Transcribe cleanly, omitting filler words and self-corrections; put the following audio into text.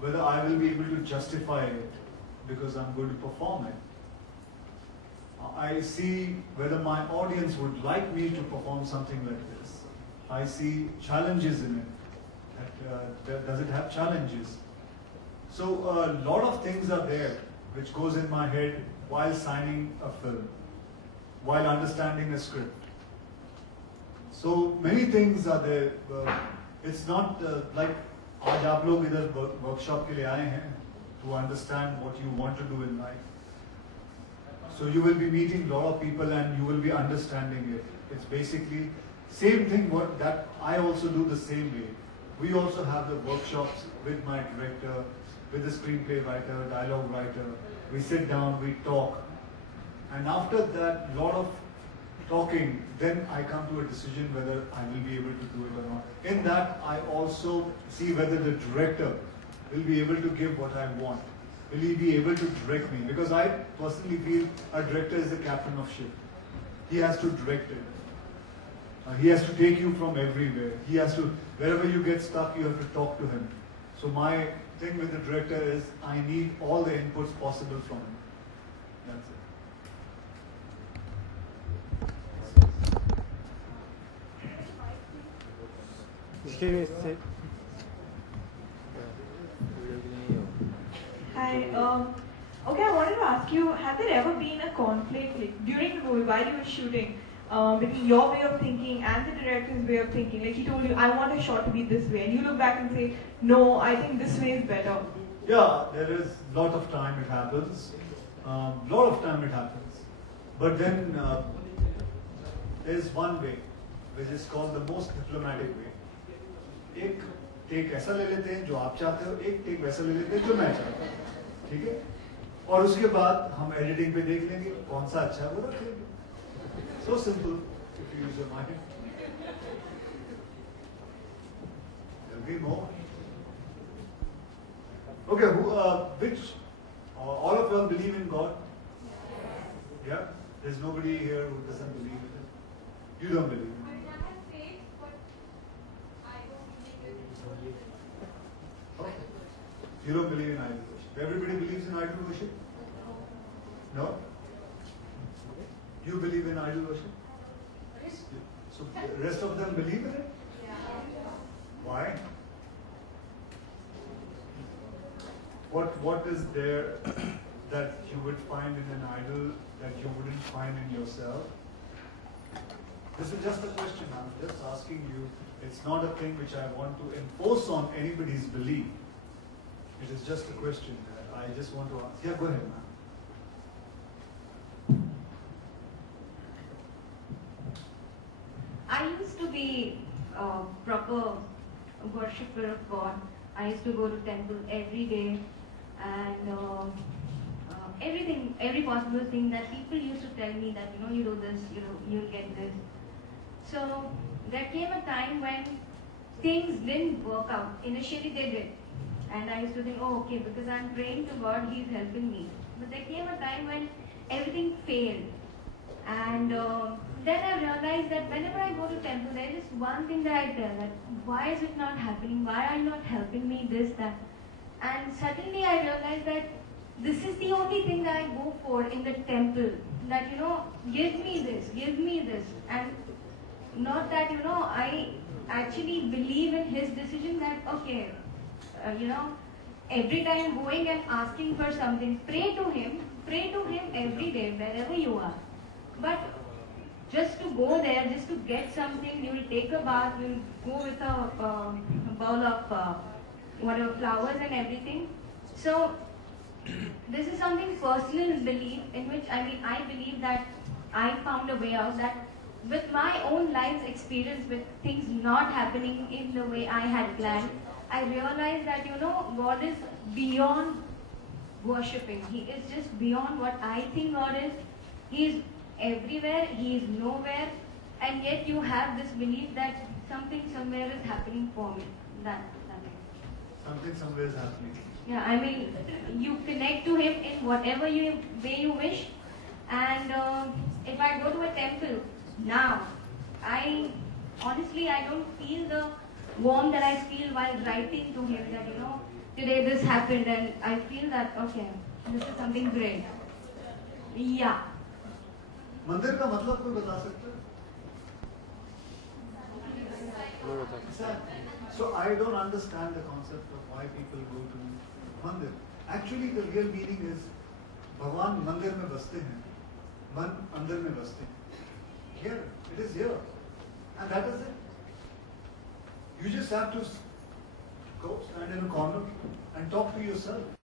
whether I will be able to justify it because I'm going to perform it. I see whether my audience would like me to perform something like this. I see challenges in it. Does it have challenges? So a lot of things are there which goes in my head while signing a film, while understanding a script. So many things are there. It's not like आज आप लोग इधर workshop के लिए आए हैं to understand what you want to do in life. So you will be meeting a lot of people and you will be understanding it. It's basically same thing that I also do the same way. We also have the workshops with my director, with the screenplay writer, dialogue writer. We sit down, we talk. And after that, lot of talking, then I come to a decision whether I will be able to do it or not. In that, I also see whether the director will be able to give what I want. Will he be able to direct me? Because I personally feel a director is the captain of ship. He has to direct it. He has to take you from everywhere. He has to, wherever you get stuck, you have to talk to him. So my thing with the director is I need all the inputs possible from him. That's it. Hi. Okay, I wanted to ask you, have there ever been a conflict like, during the movie while you were shooting between your way of thinking and the director's way of thinking? Like he told you, I want a shot to be this way, and you look back and say, no, I think this way is better. Yeah, there is a lot of time it happens. But then there's one way, which is called the most diplomatic way. एक take ऐसा ले लेते हैं जो आप चाहते हो, एक टेक वैसा ले लेते हैं जो मैं चाहता हूँ, ठीक है? और उसके बाद हम एडिटिंग पे देख लेंगे कौन सा अच्छा है वो रख लेंगे. So simple if you use your mind. There'll be more. Okay, all of you all believe in God? Yeah? There's nobody here who doesn't believe in it. You don't believe in it. You don't believe in idol worship. Everybody believes in idol worship? No? You believe in idol worship? So the rest of them believe in it? Why? What is there that you would find in an idol that you wouldn't find in yourself? This is just a question. I'm just asking you. It's not a thing which I want to enforce on anybody's belief. It is just a question that I just want to ask. Yeah, go ahead, ma'am. I used to be a proper worshipper of God. I used to go to temple every day and every possible thing that people used to tell me that, you do this, you'll get this. So there came a time when things didn't work out. Initially they did. And I used to think, oh, okay, because I'm praying to God, He's helping me. But there came a time when everything failed. And then I realized that whenever I go to temple, there is one thing that I tell, that why is it not happening? Why are you not helping me, this, that? And suddenly I realized that this is the only thing that I go for in the temple. That, give me this. And not that, I actually believe in His decision that, okay, every time going and asking for something, pray to Him every day, wherever you are. But just to go there, just to get something, you will take a bath, you will go with a bowl of whatever flowers and everything. So this is something personal belief in which, I believe that I found a way out, that with my own life's experience, with things not happening in the way I had planned, I realized that, God is beyond worshipping. He is just beyond what I think God is. He is everywhere, He is nowhere, and yet you have this belief that something somewhere is happening for me. Something somewhere is happening. Yeah, you connect to Him in whatever way you wish. And if I go to a temple now, I don't feel the warmth that I feel while writing to Him, that today this happened and I feel that, okay, this is something great. Yeah. मंदिर का मतलब कोई बता सकता है? So I don't understand the concept of why people go to mandir. Actually, the real meaning is भगवान मंदिर में बसते हैं, मन अंदर में बसते हैं. Here, it is here, and that is it. You just have to go stand in a corner and talk to yourself.